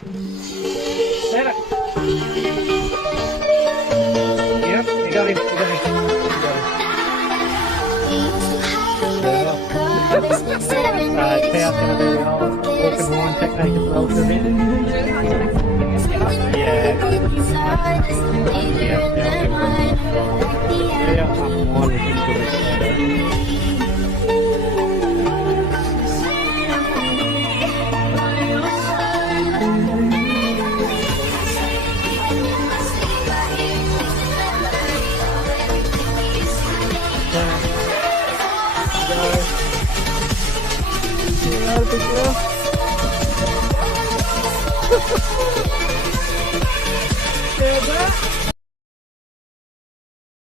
Sarah. Yep, you got him. You got him. Tail's going to be the old walk and horn technique as well for a bit. Yeah. Yeah, up and on with him to Yeah,